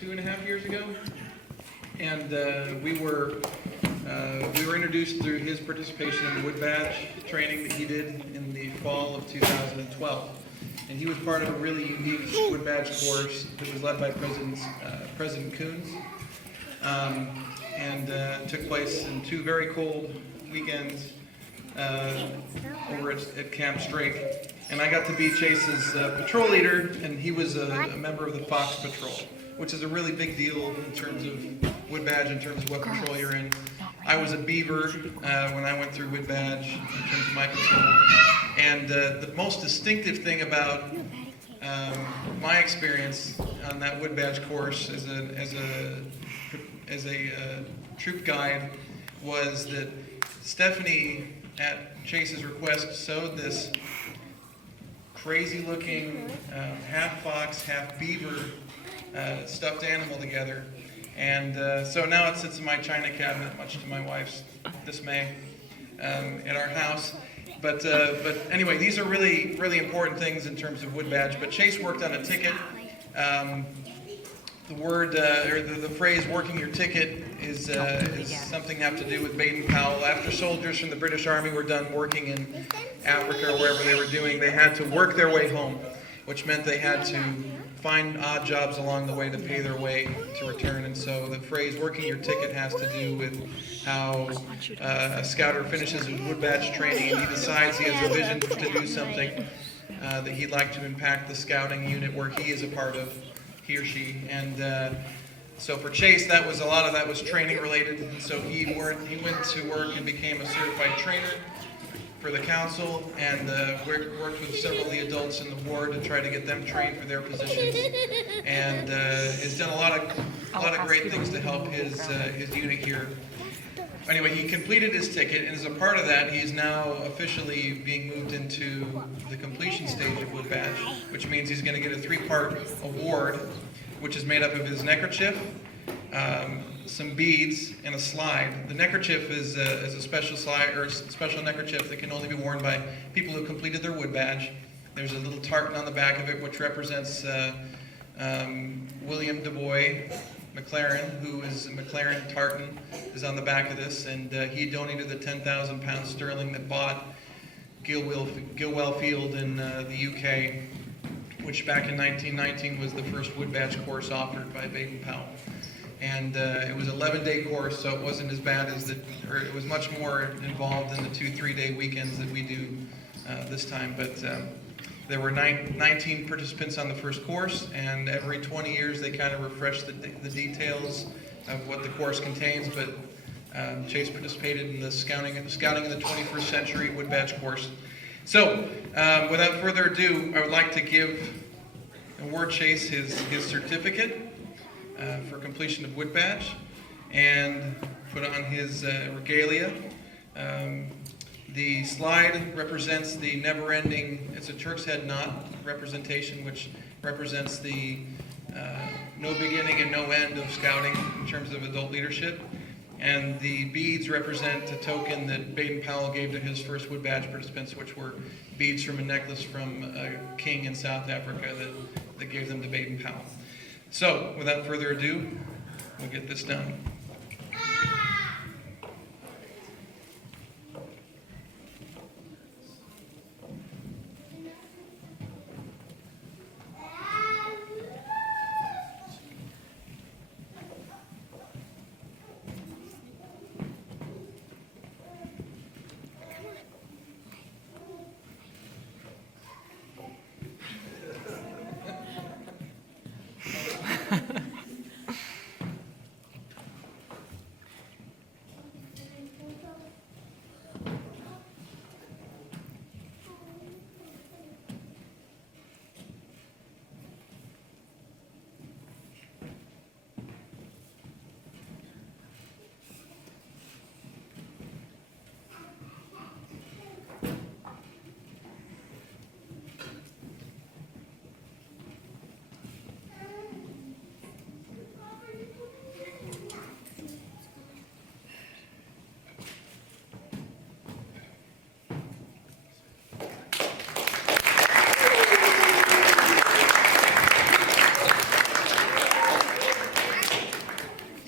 2.5 years ago, and we were introduced through his participation in the Woodbadge training that he did in the fall of 2012. And he was part of a really unique Woodbadge course that was led by President Coons, and took place in 2 very cold weekends over at Camp Strake. And I got to be Chase's patrol leader, and he was a member of the Fox Patrol, which is a really big deal in terms of Woodbadge, in terms of what patrol you're in. I was a beaver when I went through Woodbadge in terms of my patrol. And the most distinctive thing about my experience on that Woodbadge course as a troop guide was that Stephanie, at Chase's request, sewed this crazy-looking half fox, half beaver stuffed animal together. And so now it sits in my china cabinet, much to my wife's dismay, at our house. But anyway, these are really, really important things in terms of Woodbadge. But Chase worked on a ticket. The word, or the phrase "working your ticket" is something that have to do with Baden-Powell. After soldiers from the British Army were done working in Africa or wherever they were doing, they had to work their way home, which meant they had to find odd jobs along the way to pay their way to return. And so the phrase "working your ticket" has to do with how a scouter finishes his Woodbadge training and he decides he has a vision to do something that he'd like to impact the scouting unit where he is a part of, he or she. And so for Chase, a lot of that was training related. And so he went to work and became a certified trainer for the council, and worked with several of the adults in the ward to try to get them trained for their positions, and has done a lot of great things to help his unit here. Anyway, he completed his ticket, and as a part of that, he's now officially being moved into the completion stage of Woodbadge, which means he's going to get a 3-part award, which is made up of his neckerchief, some beads, and a slide. The neckerchief is a special slide, or special neckerchief that can only be worn by people who completed their Woodbadge. There's a little tartan on the back of it, which represents William Du Bois McLaren, who is a McLaren tartan, is on the back of this, and he donated the 10,000 pounds sterling that bought Gilwell Field in the UK, which back in 1919 was the first Woodbadge course offered by Baden-Powell. And it was an 11-day course, so it wasn't as bad as it was much more involved than the 2-3-day weekends that we do this time. But there were 19 participants on the first course, and every 20 years they kind of refresh the details of what the course contains. But Chase participated in the scouting in the 21st century Woodbadge course. So without further ado, I would like to award Chase his certificate for completion of Woodbadge, and put on his regalia. The slide represents the never-ending, it's a Turk's head knot representation, which represents the no beginning and no end of scouting in terms of adult leadership. And the beads represent a token that Baden-Powell gave to his first Woodbadge participants, which were beads from a necklace from a king in South Africa that gave them to Baden-Powell. So, without further ado, we'll get this done.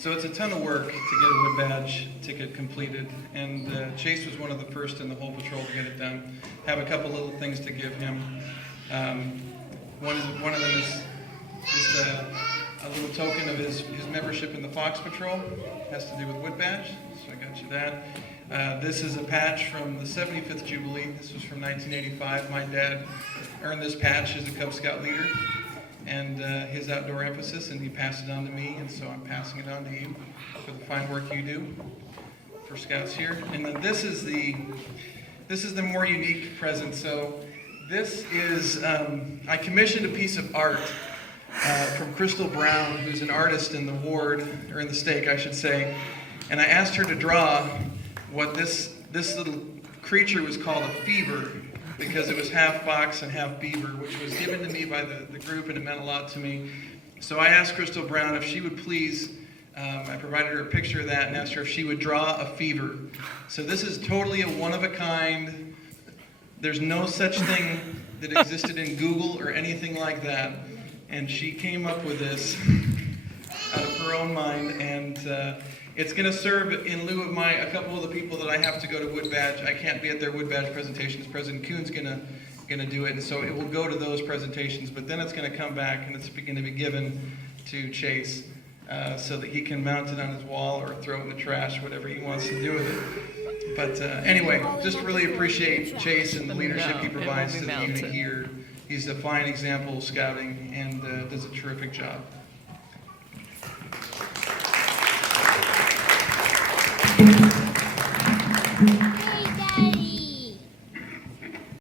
So it's a ton of work to get a Woodbadge ticket completed, and Chase was one of the first in the whole patrol to get it done. Have a couple little things to give him. One of them is just a little token of his membership in the Fox Patrol. Has to do with Woodbadge, so I got you that. This is a patch from the 75th Jubilee. This was from 1985. My dad earned this patch as a Cub Scout leader, and his outdoor emphasis, and he passed it on to me, and so I'm passing it on to you for the fine work you do for Scouts here. And then this is the more unique present. So this is, I commissioned a piece of art from Crystal Brown, who's an artist in the ward, or in the stake, I should say, and I asked her to draw what this little creature was called, a fever, because it was half fox and half beaver, which was given to me by the group, and it meant a lot to me. So I asked Crystal Brown if she would please, I provided her a picture of that and asked her if she would draw a fever. So this is totally a one-of-a-kind. There's no such thing that existed in Google or anything like that. And she came up with this out of her own mind, and it's going to serve in lieu of a couple of the people that I have to go to Woodbadge. I can't be at their Woodbadge presentations. President Kuhn's going to do it, and so it will go to those presentations. But then it's going to come back, and it's going to be given to Chase so that he can mount it on his wall or throw it in the trash, whatever he wants to do with it. But anyway, just really appreciate Chase and the leadership he provides to the unit here. He's a fine example of scouting and does a terrific job.